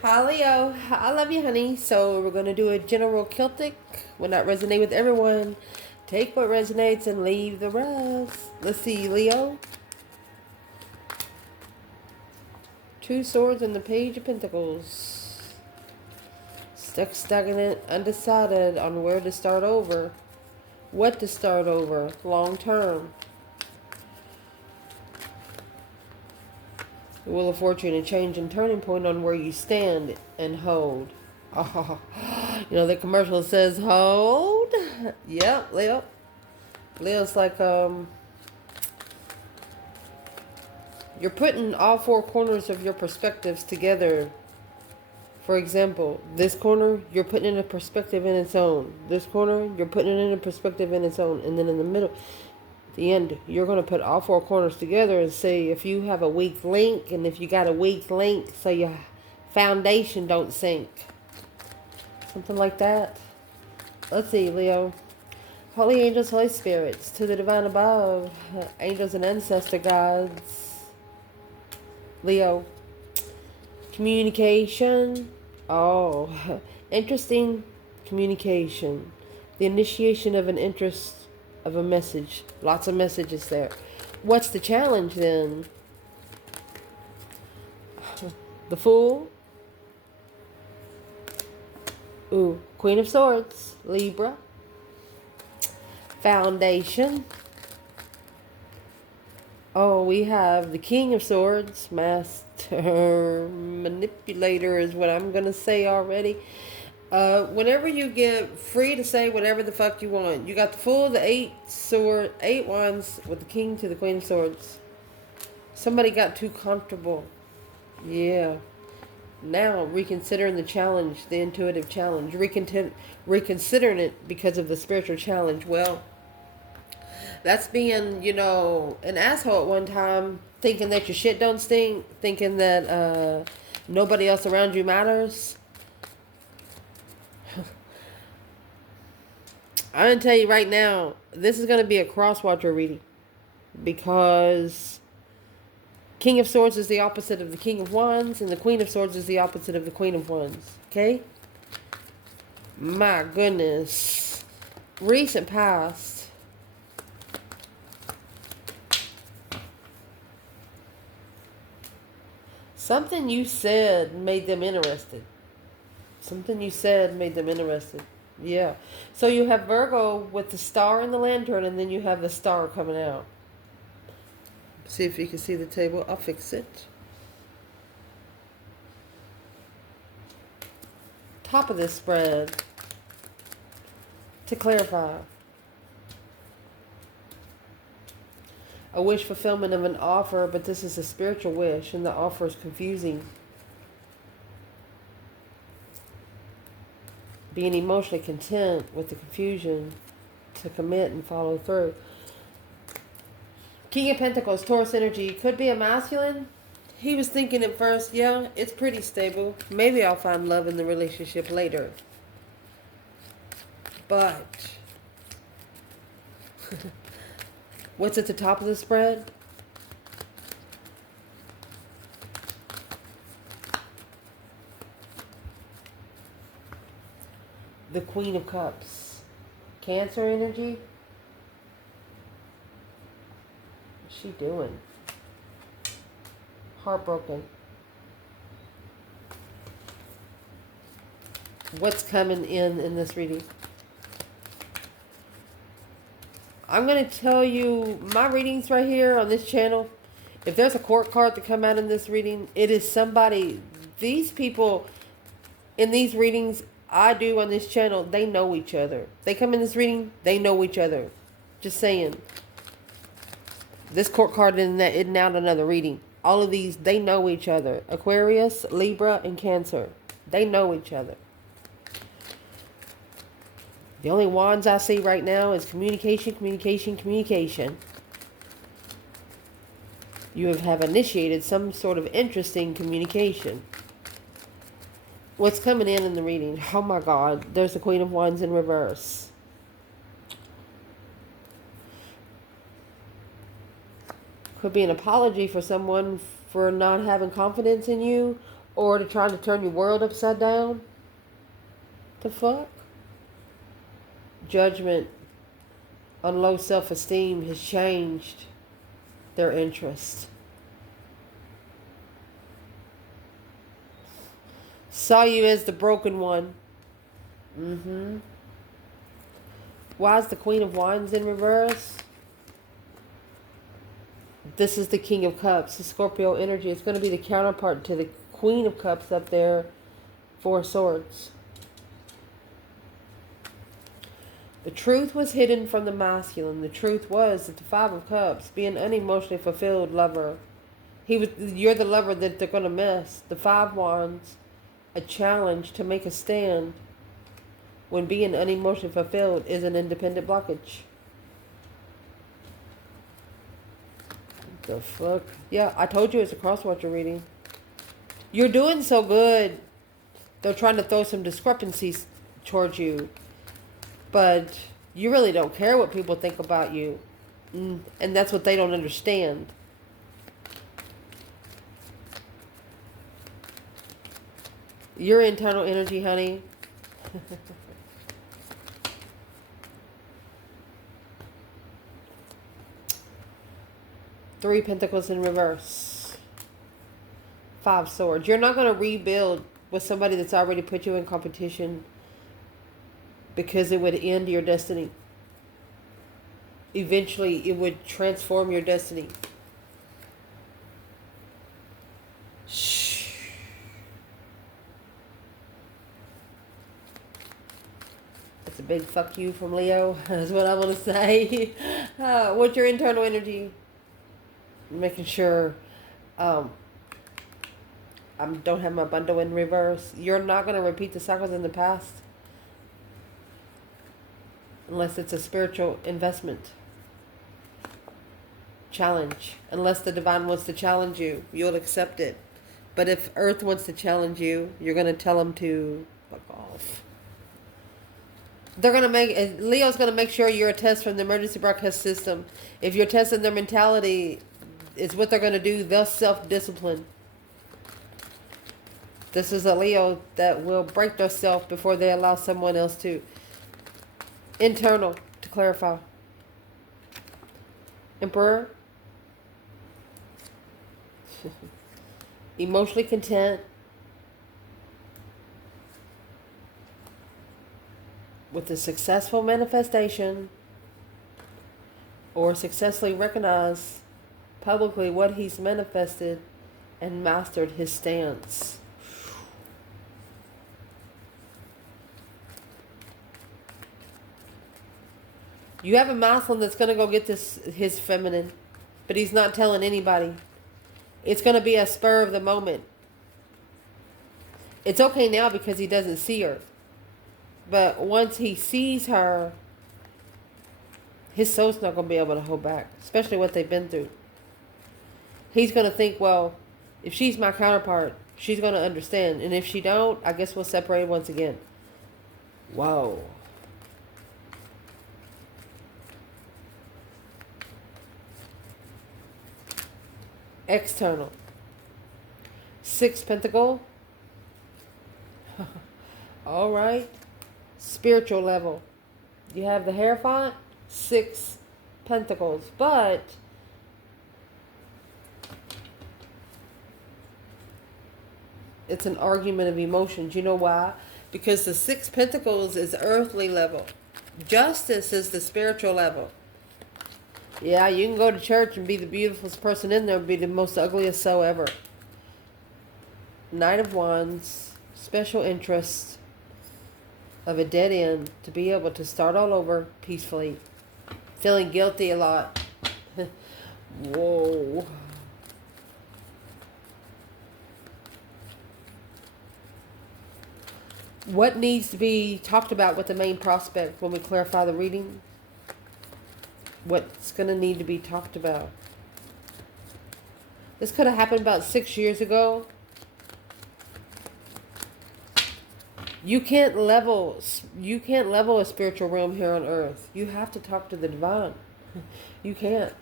Hi Leo, I love you, honey. So we're gonna do a general Celtic. Will not resonate with everyone. Take what resonates and leave the rest. Let's see, Leo. Two swords and the Page of Pentacles. Stuck, stagnant, undecided on where to start over. What to start over, long term. The Wheel of Fortune, a change and turning point on where you stand and hold. Oh, you know the commercial says hold. Yep, Leo. Leo's like you're putting all four corners of your perspectives together. For example, this corner, you're putting in a perspective in its own. This corner, you're putting it in a perspective in its own. And then in the middle, the end, you're going to put all four corners together and say if you have a weak link, and if you got a weak link, so your foundation don't sink. Something like that. Let's see, Leo. Holy angels, holy spirits, to the divine above, angels and ancestor gods. Leo. Communication. Oh, interesting. Communication. The initiation of an interest of a message. Lots of messages there. What's the challenge then? The Fool. Ooh, Queen of Swords. Libra. Foundation. Oh, we have the King of Swords. Master Manipulator is what I'm going to say already. Whenever you get free to say whatever the fuck you want. You got the Fool, the eight wands with the King to the Queen of Swords. Somebody got too comfortable. Yeah. Now reconsidering the challenge, the intuitive challenge. Reconsidering it because of the spiritual challenge. Well, that's being, an asshole at one time, thinking that your shit don't stink, thinking that nobody else around you matters. I'm going to tell you right now, this is going to be a crosswatcher reading. Because King of Swords is the opposite of the King of Wands, and the Queen of Swords is the opposite of the Queen of Wands. Okay? My goodness. Recent past. Something you said made them interested. Something you said made them interested. Yeah. So you have Virgo with the star in the lantern, and then you have the star coming out. See if you can see the table. I'll fix it. Top of this spread. To clarify. A wish fulfillment of an offer, but this is a spiritual wish, and the offer is confusing. Being emotionally content with the confusion to commit and follow through. King of Pentacles, Taurus energy, could be a masculine. He was thinking at first, yeah, it's pretty stable. Maybe I'll find love in the relationship later. But what's at the top of the spread? The Queen of Cups. Cancer energy. What's she doing? Heartbroken. What's coming in this reading? I'm going to tell you my readings right here on this channel. If there's a court card to come out in this reading, it is somebody. These people in these readings I do on this channel, they know each other. They come in this reading, they know each other. Just saying. This court card isn't out another reading. All of these, they know each other. Aquarius, Libra, and Cancer. They know each other. The only wands I see right now is communication, communication, communication. You have initiated some sort of interesting communication. What's coming in the reading? Oh my God, there's the Queen of Wands in reverse. Could be an apology for someone for not having confidence in you, Or to try to turn your world upside down? The fuck? Judgment on low self-esteem has changed their interest. Saw you as the broken one. Why is the Queen of Wands in reverse? This is the King of Cups, the Scorpio energy. It's going to be the counterpart to the Queen of Cups up there, Four Swords. The truth was hidden from the masculine. The truth was that the Five of Cups, being an unemotionally fulfilled lover, you're the lover that they're going to miss. The Five Wands, a challenge to make a stand when being unemotionally fulfilled is an independent blockage. What the fuck? Yeah, I told you it's a crosswatcher reading. You're doing so good. They're trying to throw some discrepancies towards you. But you really don't care what people think about you. And that's what they don't understand. Your internal energy, honey. Three Pentacles in reverse. Five Swords. You're not going to rebuild with somebody that's already put you in competition, because it would end your destiny. Eventually, it would transform your destiny. Shh. That's a big fuck you from Leo. That's what I want to say. What's your internal energy? Making sure I don't have my bundle in reverse. You're not going to repeat the cycles in the past. Unless it's a spiritual investment. Challenge. Unless the divine wants to challenge you, you'll accept it. But if Earth wants to challenge you, you're going to tell them to fuck off. They're going to Leo's going to make sure you're a test from the emergency broadcast system. If you're testing their mentality, it's what they're going to do. They'll self-discipline. This is a Leo that will break themselves before they allow someone else to. Internal, to clarify. Emperor. Emotionally content. With a successful manifestation. Or successfully recognize publicly what he's manifested and mastered his stance. You have a masculine that's going to go get his feminine, but he's not telling anybody. It's going to be a spur of the moment. It's okay now because he doesn't see her. But once he sees her, his soul's not going to be able to hold back, especially what they've been through. He's going to think, well, if she's my counterpart, she's going to understand. And if she don't, I guess we'll separate once again. Whoa. External. Six Pentacle. All right. Spiritual level. You have the Hierophant. 6 Pentacles. But it's an argument of emotions. You know why? Because the 6 Pentacles is earthly level. Justice is the spiritual level. Yeah, you can go to church and be the beautifulest person in there, be the most ugliest soul ever. Knight of Wands, special interest of a dead end to be able to start all over peacefully. Feeling guilty a lot. Whoa. What needs to be talked about with the main prospect when we clarify the reading? What's going to need to be talked about? This could have happened about 6 years ago. You can't level a spiritual realm here on earth. You have to talk to the divine. You can't.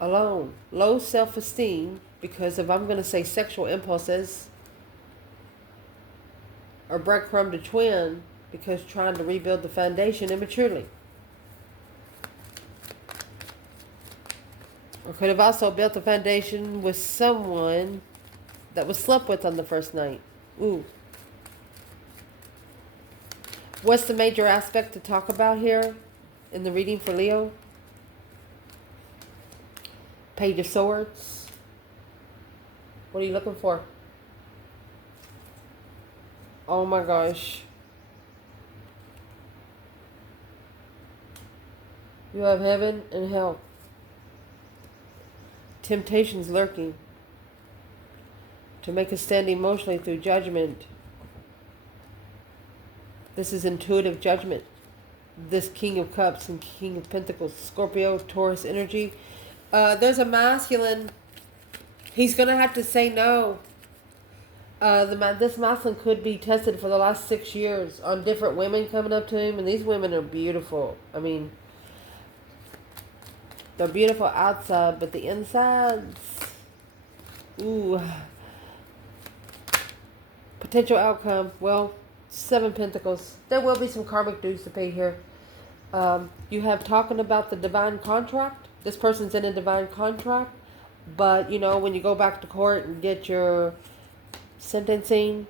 Alone. Low self-esteem Because if I'm going to say sexual impulses or breadcrumb to twin, because trying to rebuild the foundation immaturely. Or could have also built the foundation with someone that was slept with on the first night. Ooh. What's the major aspect to talk about here in the reading for Leo? Page of Swords. What are you looking for? Oh my gosh. You have heaven and hell. Temptations lurking. To make us stand emotionally through judgment. This is intuitive judgment. This King of Cups and King of Pentacles. Scorpio, Taurus energy. There's a masculine. He's going to have to say no. This masculine could be tested for the last 6 years on different women coming up to him. And these women are beautiful. I mean, they're beautiful outside, but the insides, ooh. Potential outcome, well, 7 Pentacles. There will be some karmic dues to pay here. You have talking about the divine contract. This person's in a divine contract. But, you know, when you go back to court and get your sentencing,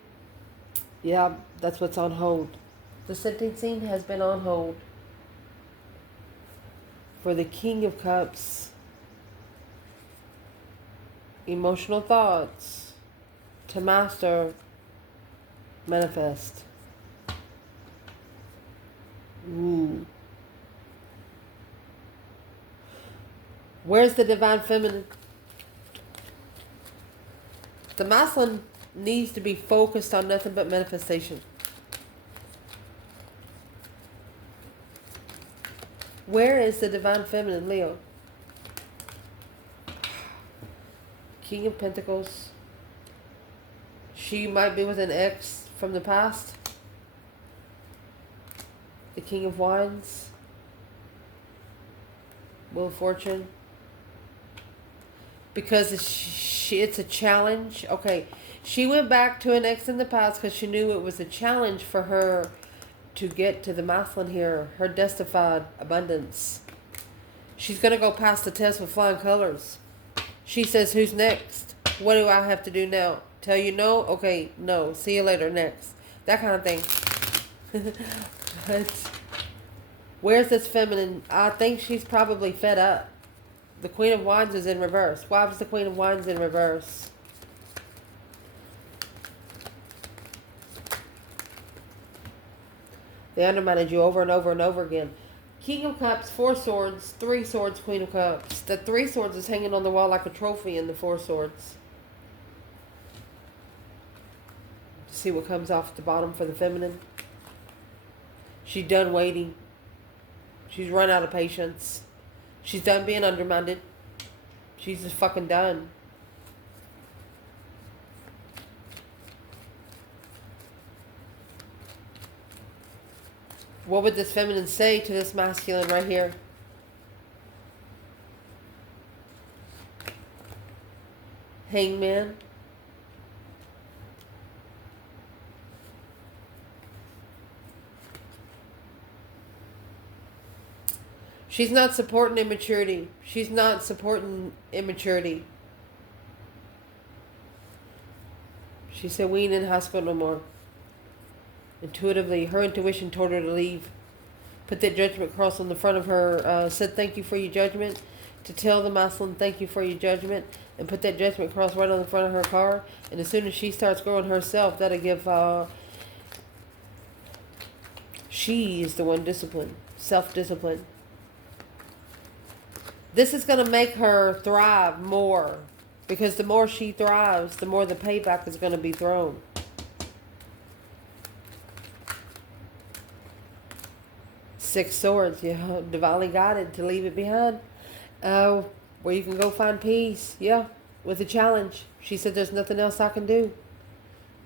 yeah, that's what's on hold. The sentencing has been on hold. For the King of Cups, emotional thoughts to master, manifest. Ooh. Where's the divine feminine? The masculine needs to be focused on nothing but manifestation. Where is the divine feminine, Leo? King of Pentacles. She might be with an ex from the past. The King of Wands. Wheel of Fortune. Because it's a challenge. Okay, she went back to an ex in the past because she knew it was a challenge for her to get to the masculine here, her destified abundance. She's going to go past the test with flying colors. She says, who's next? What do I have to do now? Tell you no? Okay, no. See you later, next. That kind of thing. But where's this feminine? I think she's probably fed up. The Queen of Wands is in reverse. Why was the Queen of Wands in reverse? They undermined you over and over and over again. King of Cups, 4 swords, 3 swords, Queen of Cups. The 3 swords is hanging on the wall like a trophy in the 4 swords. See what comes off the bottom for the feminine. She's done waiting. She's run out of patience. She's done being undermined. She's just fucking done. What would this feminine say to this masculine right here? Hangman. She's not supporting immaturity. She's not supporting immaturity. She said, we ain't in high school no more. Intuitively, her intuition told her to leave. Put that judgment cross on the front of her. Said, thank you for your judgment. To tell the masculine, thank you for your judgment. And put that judgment cross right on the front of her car. And as soon as she starts growing herself, that'll give... she is the one disciplined. Self-discipline. This is going to make her thrive more. Because the more she thrives, the more the payback is going to be thrown. Six swords, yeah, divinely guided to leave it behind. Where you can go find peace, yeah, with a challenge. She said, there's nothing else I can do.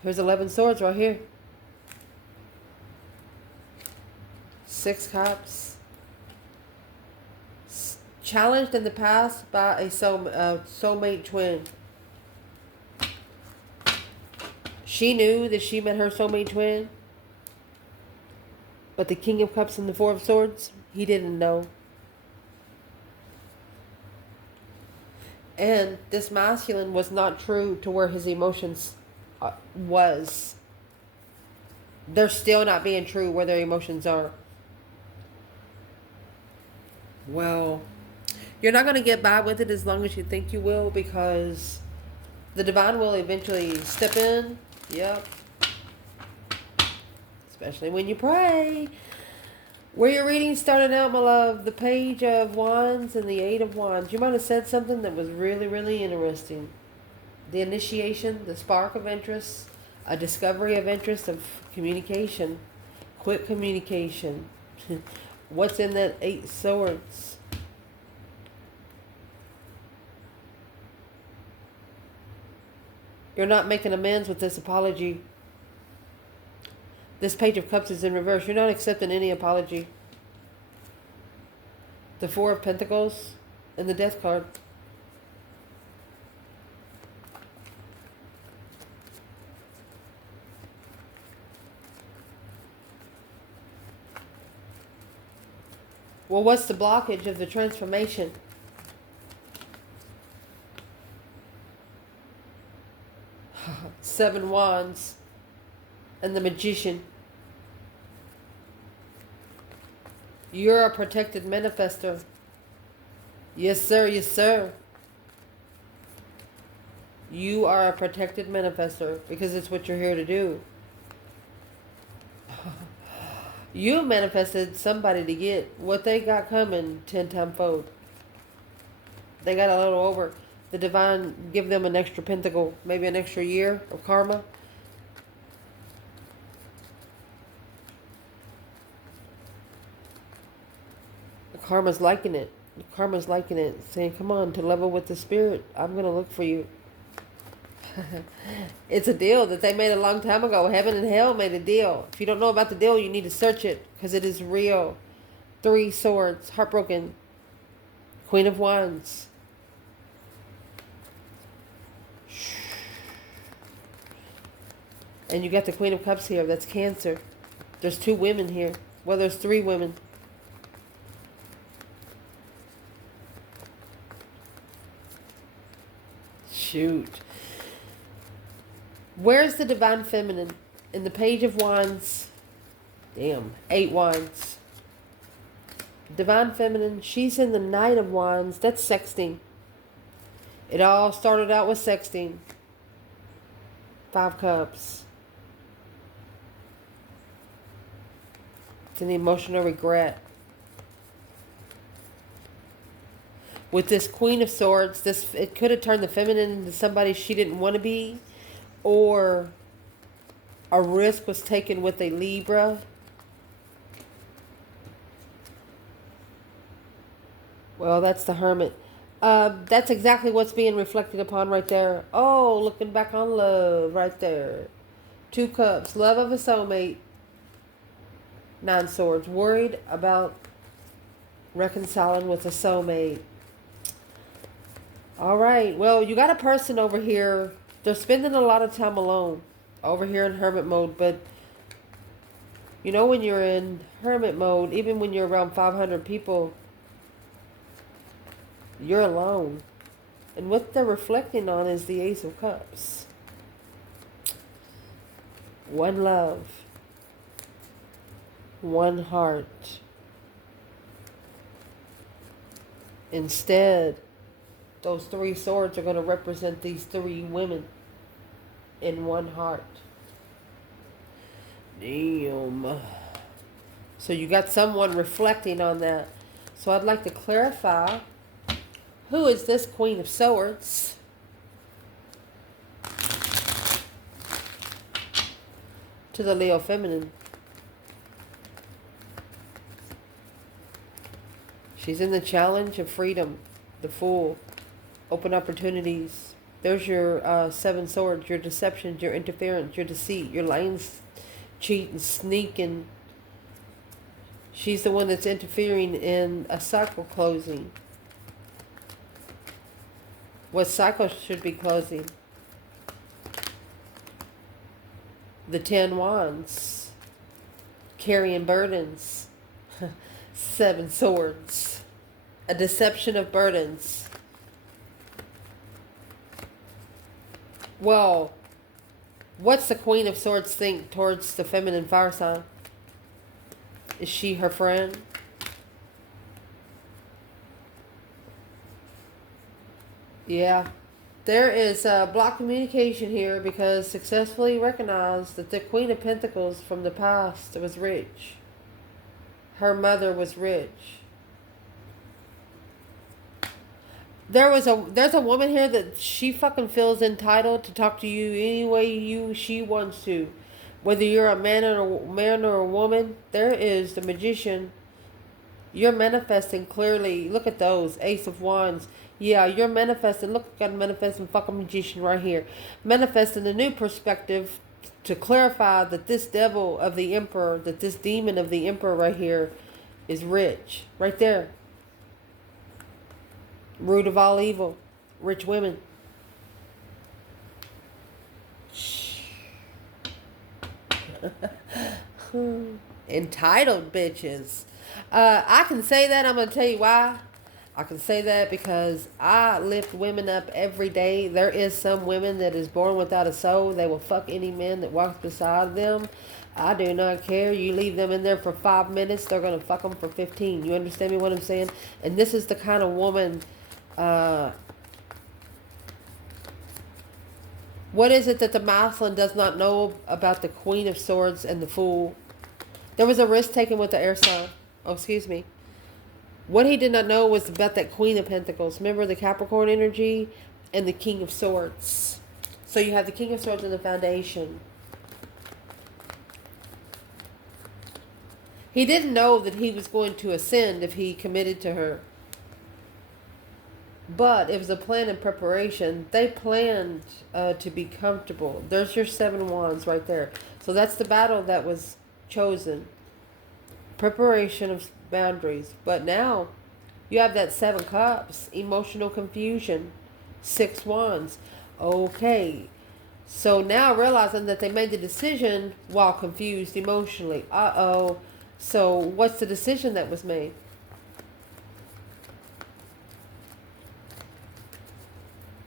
Here's 11 swords right here. 6 cups. Challenged in the past by a soulmate twin. She knew that she met her soulmate twin. But the King of Cups and the Four of Swords, he didn't know. And this masculine was not true to where his emotions was. They're still not being true where their emotions are. Well, you're not going to get by with it as long as you think you will, because the divine will eventually step in. Yep. Especially when you pray. Where your reading started out, my love, the Page of Wands and the Eight of Wands. You might have said something that was really, really interesting. The initiation, the spark of interest, a discovery of interest, of communication, quick communication. What's in that Eight Swords? You're not making amends with this apology. This Page of Cups is in reverse. You're not accepting any apology. The Four of Pentacles and the Death card. Well, what's the blockage of the transformation? Seven Wands and the Magician. You're a protected manifester. Yes, sir. Yes, sir. You are a protected manifester because it's what you're here to do. You manifested somebody to get what they got coming 10 times fold. They got a little over. The divine give them an extra pentacle, maybe an extra year of karma. Karma's liking it. Karma's liking it. Saying, come on, to level with the spirit. I'm going to look for you. It's a deal that they made a long time ago. Heaven and hell made a deal. If you don't know about the deal, you need to search it. Because it is real. Three Swords. Heartbroken. Queen of Wands. And you got the Queen of Cups here. That's Cancer. There's two women here. Well, there's three women. Shoot. Where's the divine feminine? In the Page of Wands. Damn. 8 Wands. Divine feminine. She's in the Knight of Wands. That's sexting. It all started out with sexting. 5 Cups. It's an emotional regret. With this Queen of Swords, it could have turned the feminine into somebody she didn't want to be, or a risk was taken with a Libra. Well, that's the Hermit. That's exactly what's being reflected upon right there. Oh, looking back on love right there. 2 Cups, love of a soulmate. 9 Swords, worried about reconciling with a soulmate. All right. Well, you got a person over here. They're spending a lot of time alone over here in hermit mode. But, you know, when you're in hermit mode, even when you're around 500 people, you're alone. And what they're reflecting on is the Ace of Cups. One love. One heart. Instead, those 3 swords are going to represent these 3 women in one heart. Damn. So you got someone reflecting on that. So I'd like to clarify, who is this Queen of Swords? To the Leo feminine. She's in the challenge of freedom, the Fool. Open opportunities. There's your 7 swords, your deceptions, your interference, your deceit, your lying, cheating, sneaking. She's the one that's interfering in a cycle closing. What cycle should be closing? The 10 Wands. Carrying burdens. 7 Swords. A deception of burdens. Well, what's the Queen of Swords think towards the feminine fire sign? Is she her friend? Yeah. There is block communication here because successfully recognized that the Queen of Pentacles from the past was rich. Her mother was rich. There's a woman here that she fucking feels entitled to talk to you any way she wants to. Whether you're a man or a woman, there is the Magician. You're manifesting clearly. Look at those. Ace of Wands. Yeah, you're manifesting. Look, got a manifesting fucking Magician right here. Manifesting a new perspective to clarify that this devil of the Emperor, that this demon of the Emperor right here is rich. Right there. Root of all evil. Rich women. Entitled bitches. I can say that. I'm going to tell you why. I can say that because I lift women up every day. There is some women that is born without a soul. They will fuck any man that walks beside them. I do not care. You leave them in there for 5 minutes, they're going to fuck them for 15. You understand me what I'm saying? And this is the kind of woman... what is it that the masculine does not know about the Queen of Swords and the Fool? There was a risk taken with the air sign. Oh, excuse me. What he did not know was about that Queen of Pentacles. Remember the Capricorn energy and the King of Swords. So you have the King of Swords in the foundation. He didn't know that he was going to ascend if he committed to her. But it was a plan and preparation. They planned to be comfortable. There's your 7 Wands right there. So that's the battle that was chosen. Preparation of boundaries. But now you have that 7 Cups. Emotional confusion. 6 Wands. Okay. So now realizing that they made the decision while confused emotionally. Uh-oh. So what's the decision that was made?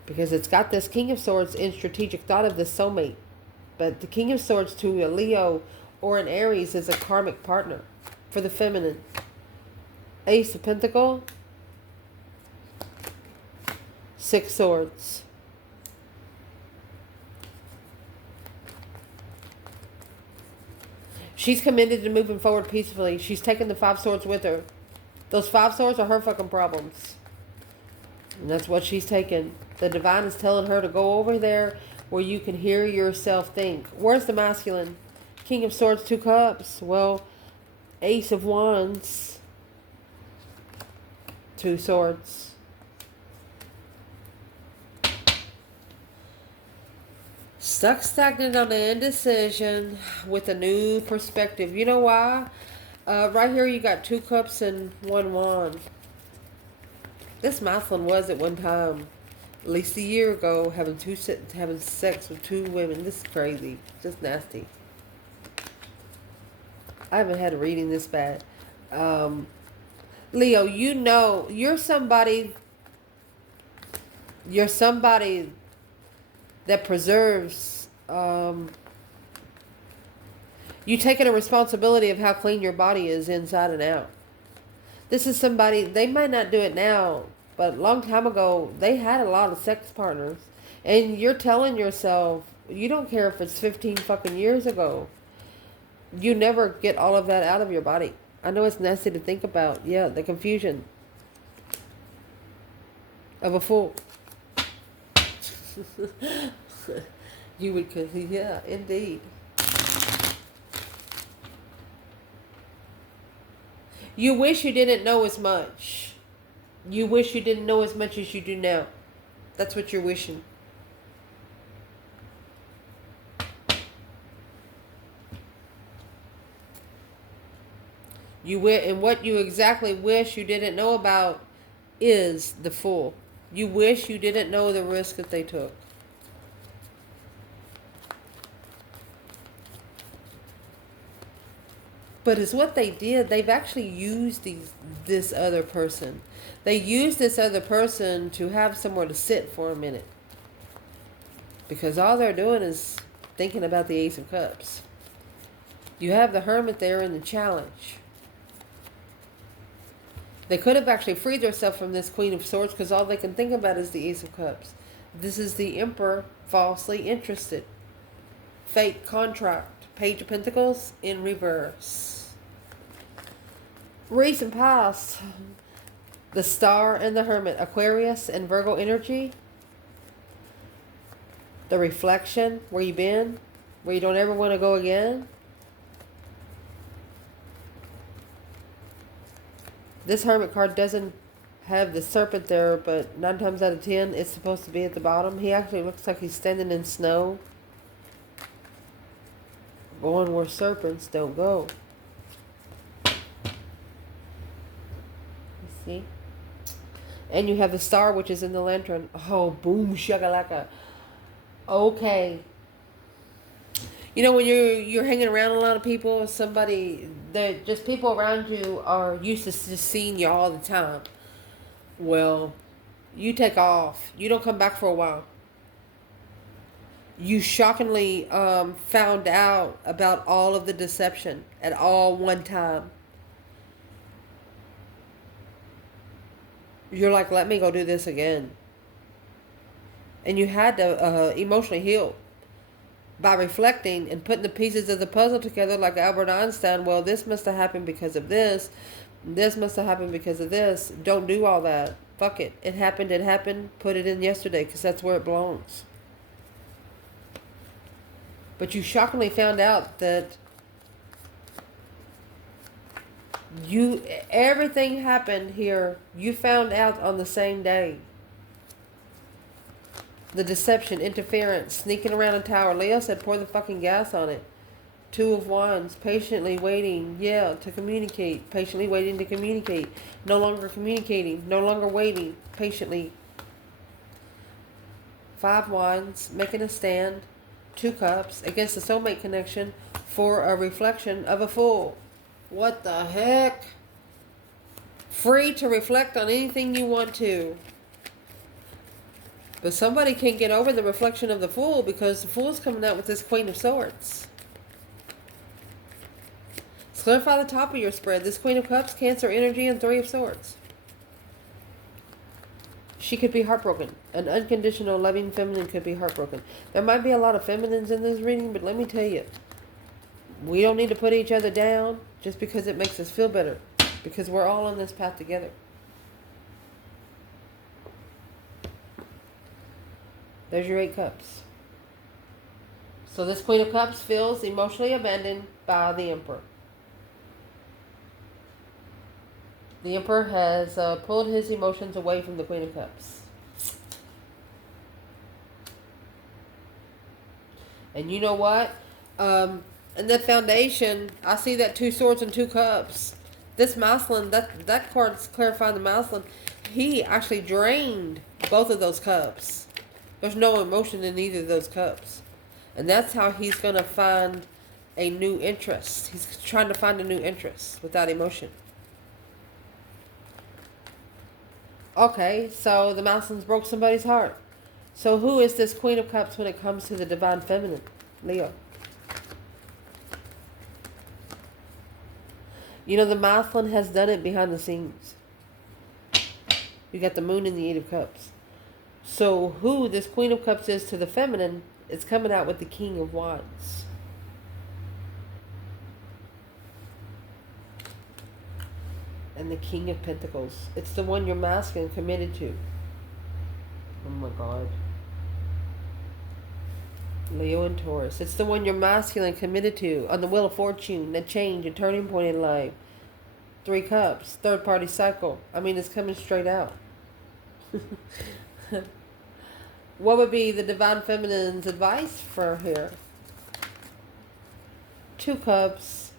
Because it's got this King of Swords in strategic thought of the soulmate. But the King of Swords to a Leo or an Aries is a karmic partner for the feminine. Ace of Pentacles. 6 Swords. She's committed to moving forward peacefully. She's taking the 5 Swords with her. Those 5 Swords are her fucking problems. And that's what she's taking. The divine is telling her to go over there where you can hear yourself think. Where's the masculine? King of Swords, 2 Cups. Well, Ace of Wands. 2 Swords. Stuck stagnant on the indecision with a new perspective. You know why? Right here you got 2 Cups and 1 Wand. This masculine was at one time, at least a year ago, having sex with 2 women. This is crazy. Just nasty. I haven't had a reading this bad. Leo, you know, you're somebody that preserves, you taking a responsibility of how clean your body is inside and out. This is somebody, they might not do it now, but a long time ago, they had a lot of sex partners. And you're telling yourself, you don't care if it's 15 fucking years ago. You never get all of that out of your body. I know it's nasty to think about. Yeah, the confusion of a fool. You would, yeah, indeed. You wish you didn't know as much. You wish you didn't know as much as you do now. That's what you're wishing. And what you exactly wish you didn't know about is the Fool. You wish you didn't know the risk that they took. But it's what they did. They've actually used this other person. They used this other person to have somewhere to sit for a minute. Because all they're doing is thinking about the Ace of Cups. You have the Hermit there in the challenge. They could have actually freed themselves from this Queen of Swords because all they can think about is the Ace of Cups. This is the Emperor, falsely interested. Fake contract. Page of Pentacles in reverse. Recent past. The Star and the Hermit. Aquarius and Virgo energy. The reflection. Where you been. Where you don't ever want to go again. This Hermit card doesn't have the serpent there, but 9 times out of 10, it's supposed to be at the bottom. He actually looks like he's standing in snow. Going where serpents don't go. You see? And you have the Star, which is in the lantern. Oh, boom, shakalaka. Okay. You know, when you're hanging around a lot of people, somebody, just people around you are used to just seeing you all the time. Well, you take off. You don't come back for a while. You shockingly found out about all of the deception at all one time. You're like, let me go do this again. And you had to emotionally heal by reflecting and putting the pieces of the puzzle together like Albert Einstein. Well, this must have happened because of this. This must have happened because of this. Don't do all that. Fuck it. It happened. It happened. Put it in yesterday because that's where it belongs. But you shockingly found out that everything happened here. You found out on the same day. The deception, interference, sneaking around a tower. Leo said pour the fucking gas on it. 2 of Wands, patiently waiting, to communicate. Patiently waiting to communicate. No longer communicating, no longer waiting, patiently. 5 Wands, making a stand. 2 Cups, against the soulmate connection for a reflection of a Fool. What the heck? Free to reflect on anything you want to. But somebody can't get over the reflection of the Fool because the Fool's coming out with this Queen of Swords. Let's clarify the top of your spread. This Queen of Cups, Cancer energy, and 3 of Swords. She could be heartbroken. An unconditional, loving feminine could be heartbroken. There might be a lot of feminines in this reading, but let me tell you, we don't need to put each other down just because it makes us feel better. Because we're all on this path together. There's your 8 Cups. So this Queen of Cups feels emotionally abandoned by the Emperor. The Emperor has pulled his emotions away from the Queen of Cups. And you know what? In that foundation, I see that 2 Swords and 2 Cups. This masculine, that card's clarifying the masculine. He actually drained both of those cups. There's no emotion in either of those cups. And that's how he's going to find a new interest. He's trying to find a new interest without emotion. Okay, so the masculines broke somebody's heart. So who is this Queen of Cups when it comes to the divine feminine? Leo. You know, the masculine has done it behind the scenes. You got the Moon and the 8 of Cups. So who this Queen of Cups is to the feminine is coming out with the King of Wands. And the King of Pentacles. It's the one you're masculine committed to. Oh my God. Leo and Taurus. It's the one you're masculine committed to. On the Wheel of Fortune. A change. A turning point in life. 3 Cups. Third party cycle. I mean, it's coming straight out. What would be the divine feminine's advice for here? 2 Cups,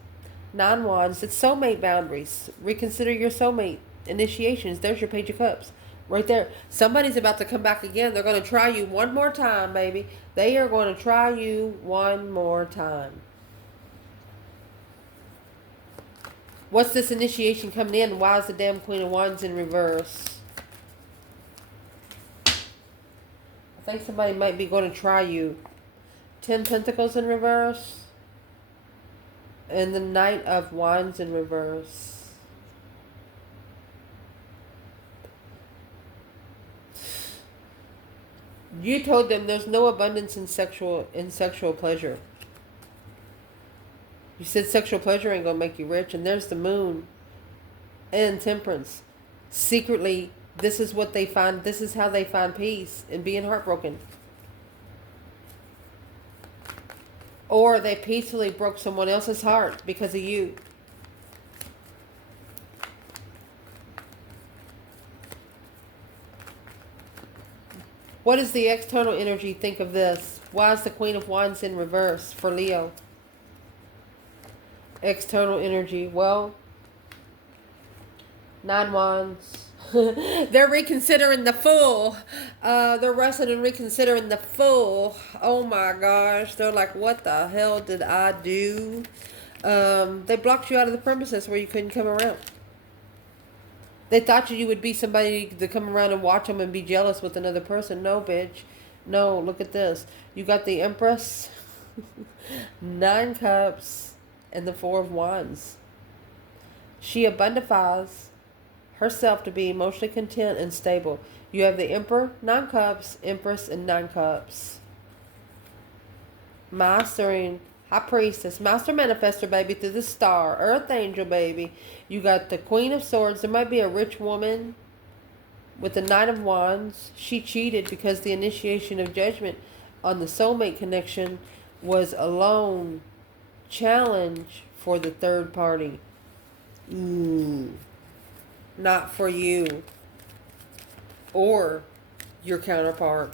9 Wands. It's soulmate boundaries. Reconsider your soulmate initiations. There's your Page of Cups. Right there. Somebody's about to come back again. They're going to try you one more time, baby. They are going to try you one more time. What's this initiation coming in? Why is the damn Queen of Wands in reverse? I think somebody might be going to try you. 10 Pentacles in reverse. And the Knight of Wands in reverse. You told them there's no abundance in sexual pleasure. You said sexual pleasure ain't gonna make you rich, and there's the Moon and Temperance. Secretly, this is what they find. This is how they find peace in being heartbroken. Or they peacefully broke someone else's heart because of you. What does the external energy think of this? Why is the Queen of Wands in reverse for Leo? External energy. Well, 9 Wands. They're reconsidering the Fool. They're wrestling and reconsidering the Fool. Oh my gosh. They're like, what the hell did I do? They blocked you out of the premises where you couldn't come around. They thought you would be somebody to come around and watch them and be jealous with another person. No, bitch. No, look at this. You got the Empress, 9 Cups, and the 4 of Wands. She abundifies herself to be emotionally content and stable. You have the Emperor, 9 Cups, Empress, and 9 Cups. Mastering, High Priestess, Master Manifestor, baby, through the Star, Earth Angel, baby. You got the Queen of Swords. There might be a rich woman with the Knight of Wands. She cheated because the initiation of judgment on the soulmate connection was a lone challenge for the third party. Not for you or your counterpart.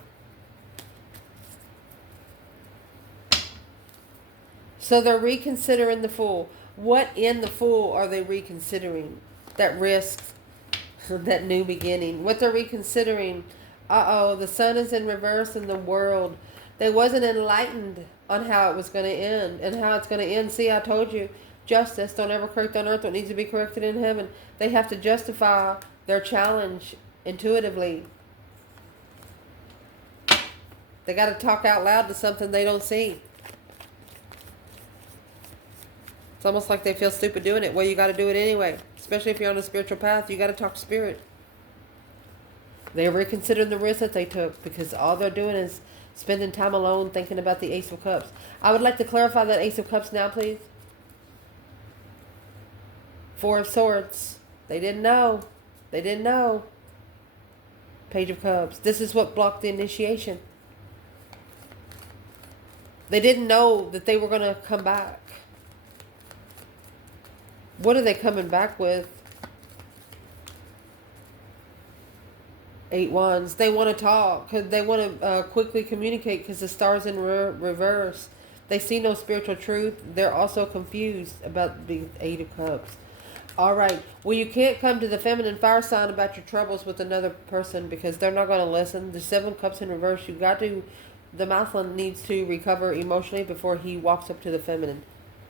So they're reconsidering the Fool. What in the Fool are they reconsidering? That risk, that new beginning. What they're reconsidering. The Sun is in reverse in the world. They wasn't enlightened on how it was going to end and how it's going to end. See, I told you. Justice, don't ever correct on earth what needs to be corrected in heaven. They have to justify their challenge intuitively. They got to talk out loud to something they don't see. It's almost like they feel stupid doing it. Well, you got to do it anyway. Especially if you're on a spiritual path, you got to talk to spirit. They're reconsidering the risk that they took because all they're doing is spending time alone thinking about the Ace of Cups. I would like to clarify that Ace of Cups now, please. 4 of Swords. They didn't know. They didn't know. Page of Cups. This is what blocked the initiation. They didn't know that they were going to come back. What are they coming back with? 8 Wands. They want to talk. They want to quickly communicate because the star's in reverse. They see no spiritual truth. They're also confused about the 8 of Cups. All right. Well, you can't come to the feminine fire sign about your troubles with another person because they're not going to listen. The 7 Cups in reverse. You got to. The masculine needs to recover emotionally before he walks up to the feminine.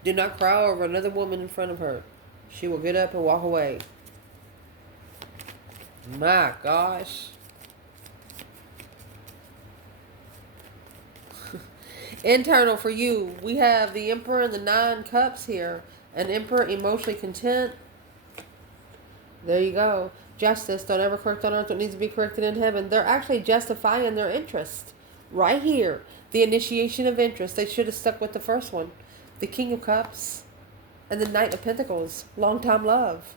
Do not cry over another woman in front of her. She will get up and walk away. My gosh. Internal for you. We have the Emperor and the 9 Cups here. An Emperor emotionally content. There you go. Justice. Don't ever correct on earth what needs to be corrected in heaven. They're actually justifying their interest. Right here. The initiation of interest. They should have stuck with the first one. The King of Cups. And the Knight of Pentacles. Long-time love.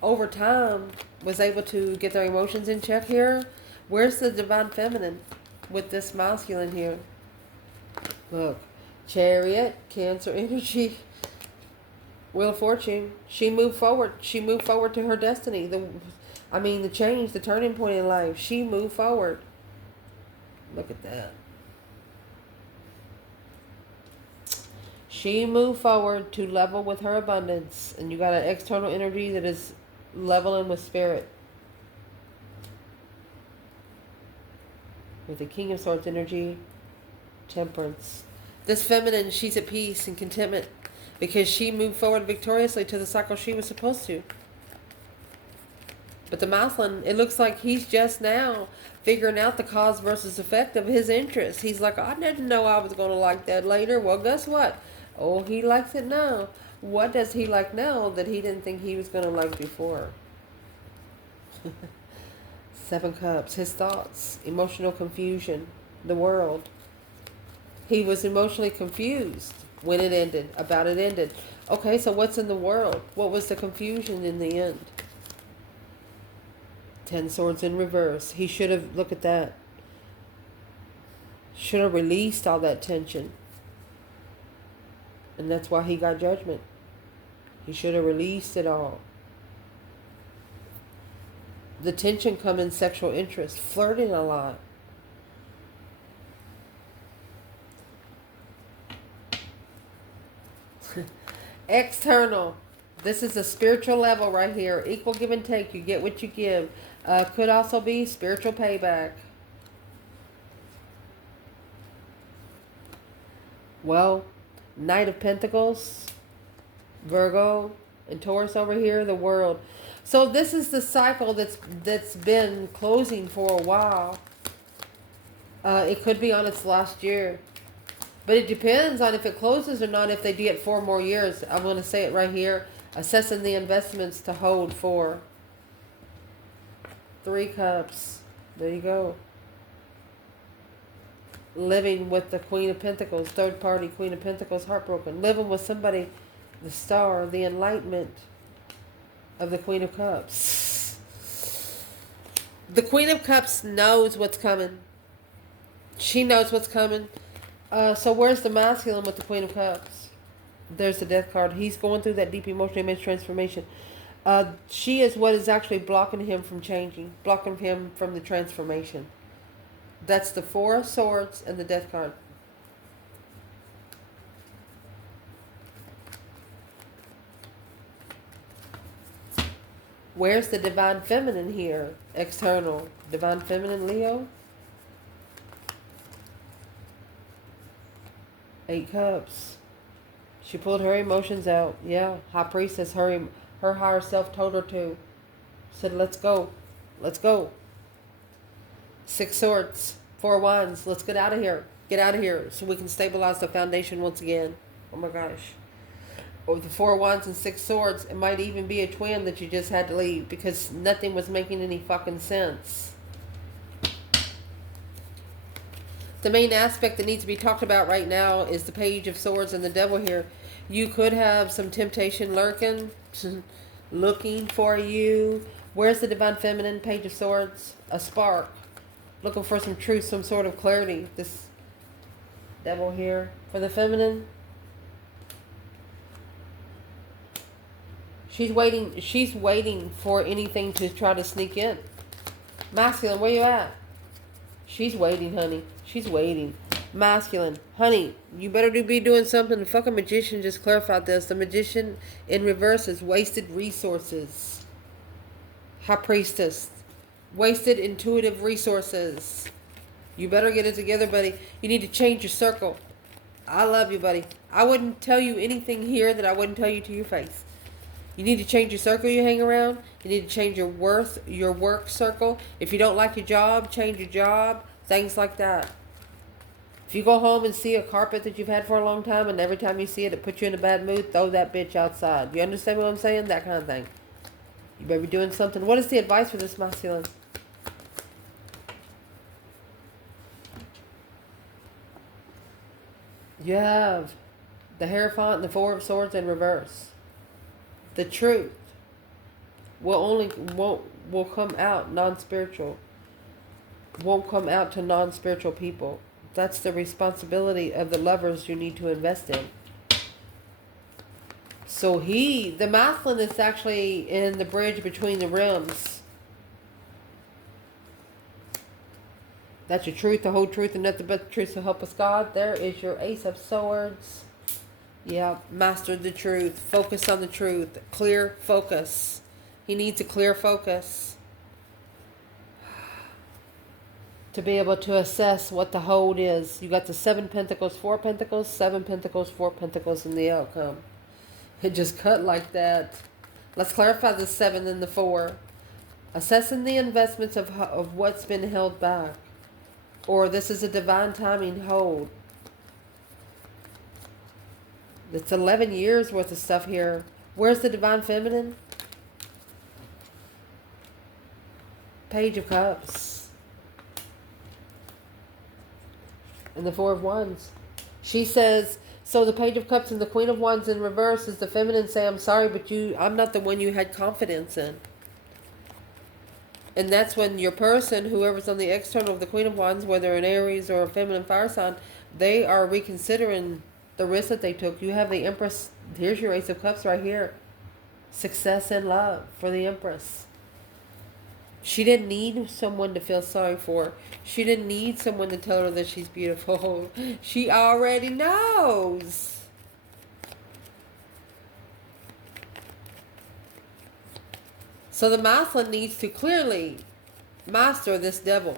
Over time, was able to get their emotions in check here. Where's the Divine Feminine with this masculine here? Look. Chariot. Cancer energy. Wheel of Fortune. She moved forward. She moved forward to her destiny. The change, the turning point in life. She moved forward. Look at that. She moved forward to level with her abundance. And you got an external energy that is leveling with spirit. With the King of Swords energy. Temperance. This feminine, she's at peace and contentment. because she moved forward victoriously to the cycle she was supposed to. But the masculine, it looks like he's just now figuring out the cause versus effect of his interest. He's like, I didn't know I was going to like that later. Well, guess what? Oh, he likes it now. What does he like now that he didn't think he was going to like before? 7 Cups, his thoughts, emotional confusion, the world. He was emotionally confused when it ended, about it ended. Okay, so what's in the world? What was the confusion in the end? 10 Swords in reverse. He should have, look at that. Should have released all that tension. And that's why he got judgment. He should have released it all. The tension come in sexual interest, flirting a lot. External. This is a spiritual level right here. Equal give and take. You get what you give. Could also be spiritual payback. Well, Knight of Pentacles, Virgo, and Taurus over here, the world. So this is the cycle that's been closing for a while. It could be on its last year. But it depends on if it closes or not, if they get 4 more years. I'm going to say it right here. Assessing the investments to hold for. 3 Cups. There you go. Living with the Queen of Pentacles. Third party Queen of Pentacles. Heartbroken. Living with somebody. The Star. The enlightenment of the Queen of Cups. The Queen of Cups knows what's coming. She knows what's coming. So where's the masculine with the Queen of Cups? There's the Death card. He's going through that deep emotional image transformation. She is what is actually blocking him from changing. Blocking him from the transformation. That's the 4 of Swords and the Death card. Where's the Divine Feminine here? External. Divine Feminine, Leo. 8 Cups. She pulled her emotions out. Yeah. High Priestess, her higher self told her to. Said, let's go. Let's go. 6 Swords. 4 Wands. Let's get out of here. Get out of here so we can stabilize the foundation once again. Oh my gosh. Or the 4 Wands and 6 Swords. It might even be a twin that you just had to leave because nothing was making any fucking sense. The main aspect that needs to be talked about right now is the Page of Swords and the Devil here. You could have some temptation lurking, looking for you. Where's the Divine Feminine? Page of Swords. A spark. Looking for some truth, some sort of clarity. This Devil here. For the Feminine. She's waiting for anything to try to sneak in. Masculine, where you at? She's waiting, honey. She's waiting. Masculine. Honey, you better be doing something. The fucking Magician just clarified this. The Magician in reverse is wasted resources. High Priestess. Wasted intuitive resources. You better get it together, buddy. You need to change your circle. I love you, buddy. I wouldn't tell you anything here that I wouldn't tell you to your face. You need to change your circle you hang around. You need to change your work circle. If you don't like your job, change your job. Things like that. If you go home and see a carpet that you've had for a long time and every time you see it, it puts you in a bad mood, throw that bitch outside. You understand what I'm saying? That kind of thing. You better be doing something. What is the advice for this masculine? You have the Hierophant and the 4 of Swords in reverse. The truth will come out non-spiritual. Won't come out to non-spiritual people. That's the responsibility of the lovers you need to invest in. So the masculine is actually in the bridge between the realms. That's your truth, the whole truth, and nothing but the truth. So help us God. There is your Ace of Swords. Yeah, master the truth. Focus on the truth. Clear focus. He needs a clear focus to be able to assess what the hold is. You got the 7 Pentacles, 4 Pentacles, 7 Pentacles, 4 Pentacles in the outcome. It just cut like that. Let's clarify the 7 and the 4. Assessing the investments of what's been held back. Or this is a divine timing hold. It's 11 years worth of stuff here. Where's the divine feminine? Page of Cups. And the 4 of Wands. She says, so the Page of Cups and the Queen of Wands in reverse is the feminine say, I'm sorry, but I'm not the one you had confidence in. And that's when your person, whoever's on the external of the Queen of Wands, whether an Aries or a feminine fire sign, they are reconsidering the risk that they took. You have the Empress. Here's your Ace of Cups right here. Success and love for the Empress. She didn't need someone to feel sorry for. She didn't need someone to tell her that she's beautiful. She already knows. So the masculine needs to clearly master this devil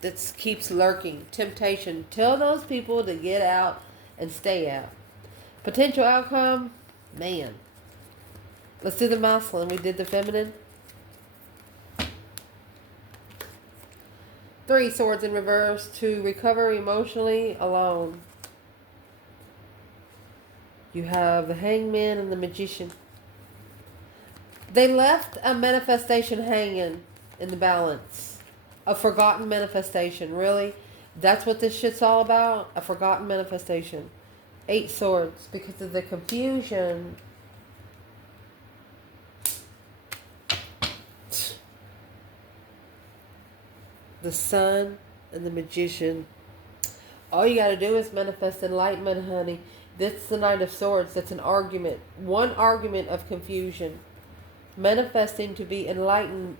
that keeps lurking. Temptation. Tell those people to get out and stay out. Potential outcome, man. Let's do the masculine. We did the feminine. 3 swords in reverse. To recover emotionally alone. You have the hangman and the magician. They left a manifestation hanging in the balance. A forgotten manifestation. Really? That's what this shit's all about? A forgotten manifestation. 8 swords. Because of the confusion. The sun and the magician. All you got to do is manifest enlightenment, honey. This is the Knight of Swords. That's an argument. One argument of confusion. Manifesting to be enlightened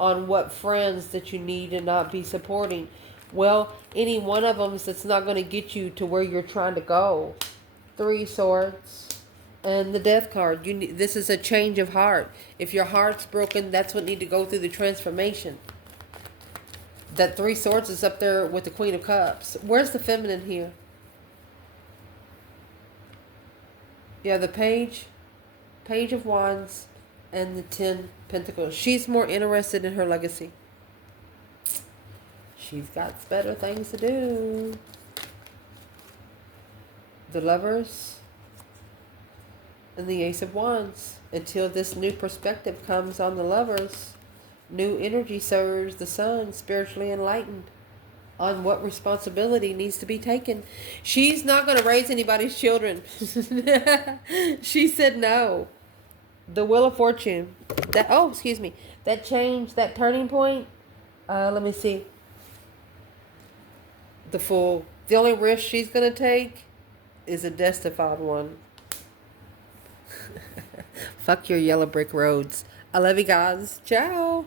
on what friends that you need and not be supporting. Well, any one of them that's not going to get you to where you're trying to go. 3 swords. And the Death card. This is a change of heart. If your heart's broken, that's what need to go through the transformation. That 3 swords is up there with the Queen of Cups. Where's the feminine here? Yeah, the Page of Wands, and the 10 Pentacles. She's more interested in her legacy. She's got better things to do. The Lovers and the Ace of Wands. Until this new perspective comes on the Lovers, new energy serves the Sun, spiritually enlightened on what responsibility needs to be taken. She's not going to raise anybody's children. She said no. The Wheel of Fortune. That change, that turning point. Let me see. The Fool. The only risk she's going to take is a justified one. Fuck your yellow brick roads. I love you guys. Ciao.